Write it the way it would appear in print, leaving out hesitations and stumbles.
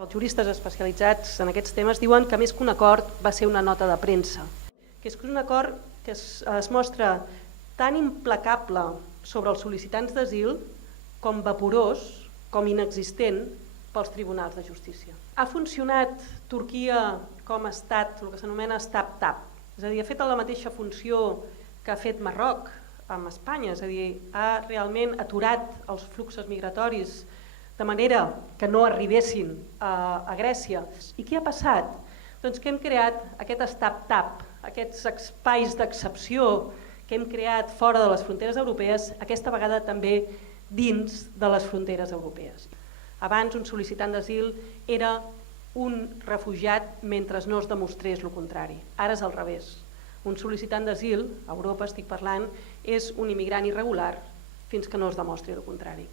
Els juristes especialitzats en aquests temes diuen que més que un acord va ser una nota de premsa, que és un acord que es mostra tan implacable sobre els sol·licitants d'asil com vaporós, com inexistent pels tribunals de justícia. Ha funcionat Turquia com a estat, el que s'anomena estat-tap, és a dir, ha fet la mateixa funció que ha fet Marroc amb Espanya, és a dir, ha realment aturat els fluxos migratoris de manera que no arribessin a Grècia. I què ha passat? Doncs que hem creat aquest estat-tap, aquests espais d'excepció que hem creat fora de les fronteres europees, aquesta vegada també dins de les fronteres europees. Abans un sol·licitant d'asil era un refugiat mentre no es demostrés el contrari. Ara és al revés. Un sol·licitant d'asil, a Europa estic parlant, és un immigrant irregular fins que no es demostri el contrari.